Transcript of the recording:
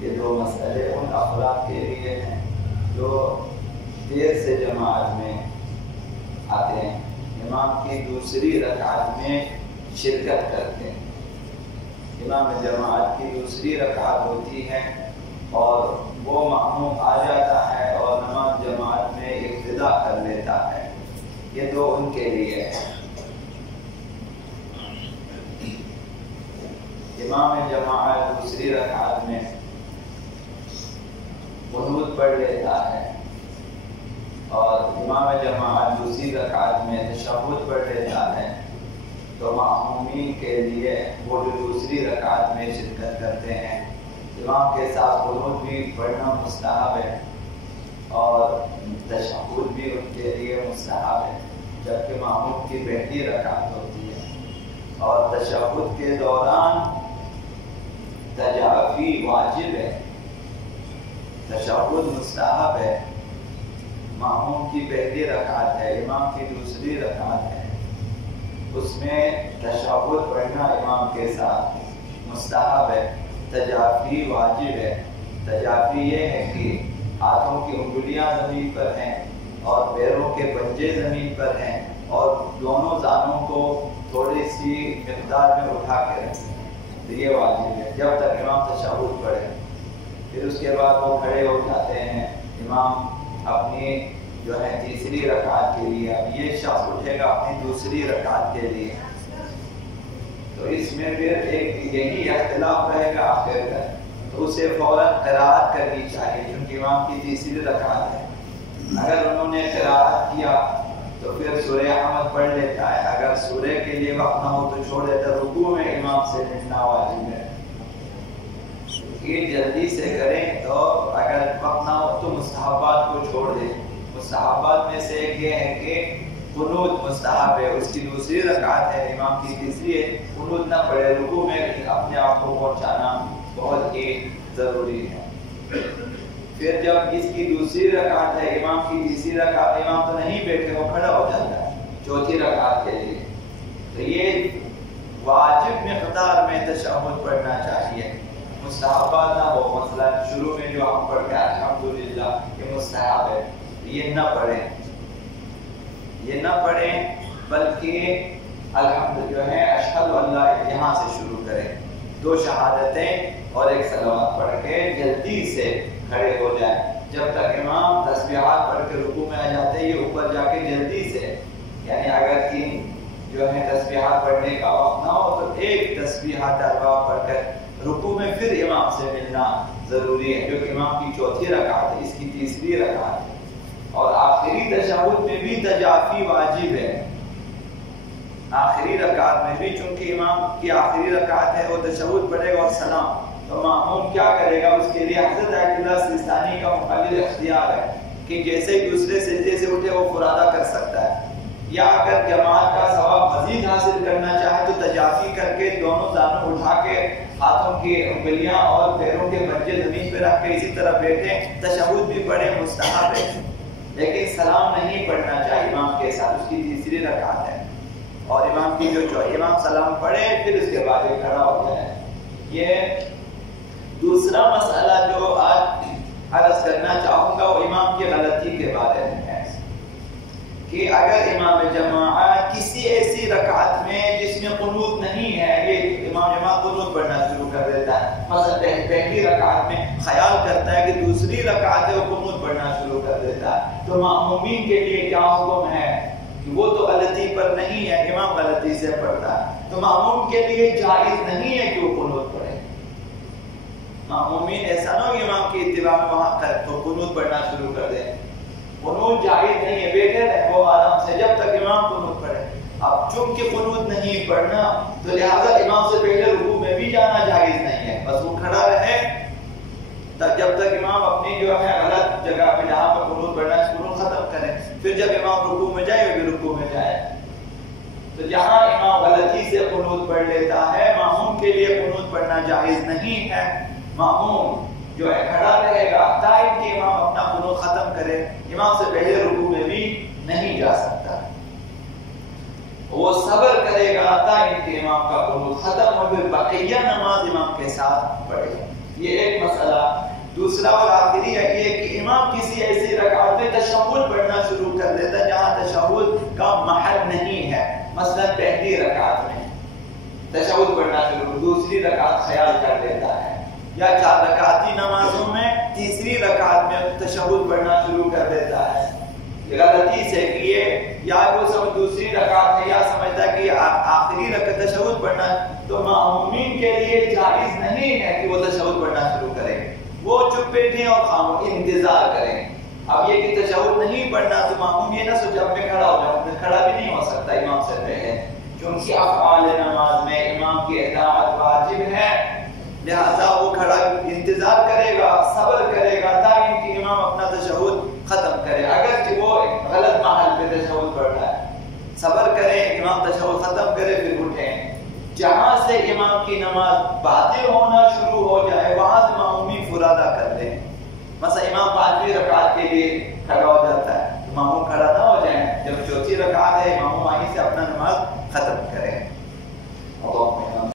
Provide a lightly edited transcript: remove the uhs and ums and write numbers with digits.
یہ دو مسئلے ان افراد کے لیے ہیں جو دیر سے جماعت میں آتے ہیں، امام کی دوسری رکعت میں شرکت کرتے ہیں۔ امام جماعت کی دوسری رکعت ہوتی ہے اور وہ مأموم آ جاتا ہے اور نماز جماعت میں ابتدا کر لیتا ہے، یہ دو ان کے لیے ہے۔ امام جماعت دوسری رکعت میں قنوت پڑھ لیتا ہے اور امام جماعت دوسری رکعت میں تشہد پڑھ لیتا ہے، تو مأمومین کے لیے وہ جو دوسری رکعت میں شرکت کرتے ہیں امام کے ساتھ قنوت بھی پڑھنا مستحب ہے اور تشہد بھی ان کے لیے مستحب ہے، جبکہ مأموم کی پہلی رکعت ہوتی ہے اور تشہد کے دوران تجافی واجب ہے، تشہد مستحب ہے۔ مأموم کی پہلی رکعت ہے، امام کی دوسری رکعت ہے، اس میں تشہد پڑھنا امام کے ساتھ مستحب ہے، تجافی واجب ہے۔ تجافی یہ ہے کہ ہاتھوں کی انگلیاں زمین پر ہیں اور پیروں کے پنجے زمین پر ہیں اور دونوں زانوں کو تھوڑی سی مقدار میں اٹھا کے رکھیں، تو یہ واجب ہے جب تک امام تشہد پڑھے۔ پھر اس کے بعد وہ کھڑے ہو جاتے ہیں، امام اپنی جو ہے تیسری رکعت کے لیے، اب یہ شخص اٹھے گا اپنی دوسری رکعت کے لیے، تو اس میں پھر ایک یہی اختلاف رہے گا آخر تک، تو اسے فوراً قرات کرنی چاہیے کیونکہ امام کی تیسری رکعت ہے۔ اگر انہوں نے قرات کیا تو پھر سورہ حمد پڑھ لیتا ہے، اگر سورہ کے لیے وقت نہ ہو تو چھوڑ دیتا ہے۔ رکوع میں امام سے ملنا واجب ہے، یہ جلدی سے کریں، تو اگر وقت نہ ہو تو مستحبات کو چھوڑ دیں۔ مستحبات میں سے ایک یہ ہے کہ قنوت مستحب ہے، اس کی دوسری رکعت ہے، امام کی تیسری ہے، قنوت نہ پڑھے، رکوع میں اپنے آپ کو پہنچانا بہت ہی ضروری ہے۔ پھر جب اس کی دوسری رکعت ہے، امام کی تیسری رکعت، امام تو نہیں بیٹھے، وہ کھڑا ہو جاتا ہے چوتھی رکعت کے لیے، تو یہ واجب مقدار میں تشہد پڑھنا چاہیے، مستحبات نہ ہو۔ مثلا شروع میں جو ہم پڑھتے ہیں الحمدللہ یہ مستحب ہے، یہ نہ پڑھیں، یہ نہ پڑھیں، بلکہ الحمد جو ہے اشہد اللہ یہاں سے شروع کریں، دو شہادتیں اور ایک صلوات پڑھ کے جلدی سے کھڑے ہو جائیں، جب تک امام تسبیحات پڑھ کے رکوع میں آ جاتے ہیں، یہ اوپر جا کے جلدی سے، یعنی اگر تین جو ہے تسبیحات پڑھنے کا وقت نہ ہو تو ایک تسبیحات اربعہ پڑھ کر رکوع میں پھر امام سے ملنا ضروری ہے، کیونکہ امام کی چوتھی رکعت ہے، اس کی تیسری رکعت ہے، اور آخری تشہد میں بھی تجافی واجب ہے۔ آخری رکعت میں بھی چونکہ امام کی آخری رکعت ہے، وہ تشہد پڑھے گا اور سلام، تو مأموم کیا کرے گا؟ اس کے لیے حضرت آیت اللہ سیستانی کا مقلد اختیار ہے کہ جیسے دوسرے سجدے سے اٹھے وہ فرادہ کر سکتا ہے، یا اگر جماعت کا ثواب مزید حاصل کرنا چاہے تو تجافی کر کے دونوں زانوں اٹھا کے ہاتھوں کی انگلیاں اور پیروں کے پنجے زمین پہ رکھ کے اسی طرح بیٹھے، تشہد بھی پڑھے، مستحب ہے، لیکن سلام نہیں پڑھنا چاہیے امام کے ساتھ، اس کی تیسری رکعت ہے، اور امام کی جو امام سلام پڑھے پھر اس کے بعد یہ کھڑا ہو جائے۔ یہ دوسرا مسئلہ جو آج عرض کرنا چاہوں گا وہ امام کی غلطی کے بارے میں ہے کہ اگر امام جماعت کسی ایسی رکعت میں جس میں قنوت نہیں ہے، یہ امام جماعت قنوت پڑھنا شروع کر دیتا ہے، مثلا پہلی رکعت میں خیال کرتا ہے کہ دوسری رکعت ہے وہ قنوت پڑھنا شروع کر دیتا ہے، تو مأمومین کے لیے کیا حکم ہے کہ وہ تو غلطی پر نہیں ہے، امام غلطی سے پڑھتا ہے، تو مأموم کے لیے جائز نہیں ہے کہ وہ قنوت پڑھے۔ مأمومین ایسا نہ ہو کہ امام کی اتباع میں وہاں کر تو قنوت پڑھنا شروع کر دیں، قنوت جائز نہیں ہے، بیٹھے رہے وہ آرام سے جب تک امام قنوت پڑھے۔ اب چونکہ قنوت نہیں پڑھنا تو لہذا امام سے پہلے رکوع میں بھی جانا جائز نہیں ہے، بس وہ کھڑا رہے جب تک امام اپنی جو ہے غلط جگہ پہ جہاں پر قنوت پڑھنا ہے قنوت ختم کرے، پھر جب امام رکوع میں جائے وہ بھی رکوع میں جائے۔ تو جہاں امام غلطی سے قنوت پڑھ لیتا ہے، مأموم کے لیے قنوت پڑھنا جائز نہیں ہے، مأموم جو ہے کھڑا رہے گا تاکہ کہ امام اپنا قنوت ختم کرے، امام سے پہلے رکوع میں بھی نہیں جا سکتا، وہ صبر کرے گا تاکہ کہ امام کا قنوت ختم ہو، پھر بقیہ نماز امام کے ساتھ پڑھے۔ یہ ایک مسئلہ دوسرا اور آخری ہے یہ کہ امام کسی ایسی رکعت میں تشہد پڑھنا شروع کر دیتا ہے جہاں تشہد کا محل نہیں ہے. مثلا پہلی رکعت میں تشہد پڑھنا شروع، دوسری رکعت خیال کر لیتا ہے، یا 4 رکعتی نمازوں میں تیسری رکعت میں تشہد پڑھنا شروع کر دیتا ہے. غلطی سے کہ یہ یا وہ سب دوسری رکعت ہے یا سمجھتا ہے کہ آخری رکعت تشہد پڑھنا، تو معمومین کے لیے جائز نہیں ہے کہ وہ تشہد پڑھنا شروع کریں. وہ چپ بیٹھیں اور خاموش انتظار کریں. اب یہ کہ تشہد نہیں پڑھنا تو معموم یہ نہ سوچے اب میں کھڑا ہو جاؤں، کھڑا بھی نہیں ہو سکتا امام سے پہلے، کیونکہ افعال نماز میں امام کی اطاعت واجب ہے. لہذا وہ کھڑا انتظار کرے گا، صبر کرے گا تاکہ کہ امام اپنا تشہد ختم کرے. اگر کہ وہ غلط محل پہ تشہد پڑھ رہا ہے، صبر کریں، امام تشہد ختم کرے پھر اٹھیں. جہاں سے امام کی نماز باطل ہونا شروع ہو جائے وہاں سے معمومی فرادہ کر دیں. مثلا امام 5ویں رکعت کے لیے کھڑا ہو جاتا ہے تو معموم کھڑا نہ ہو جائیں، جب 4تھی رکعت ہے معموم آگے سے اپنا نماز ختم کرے.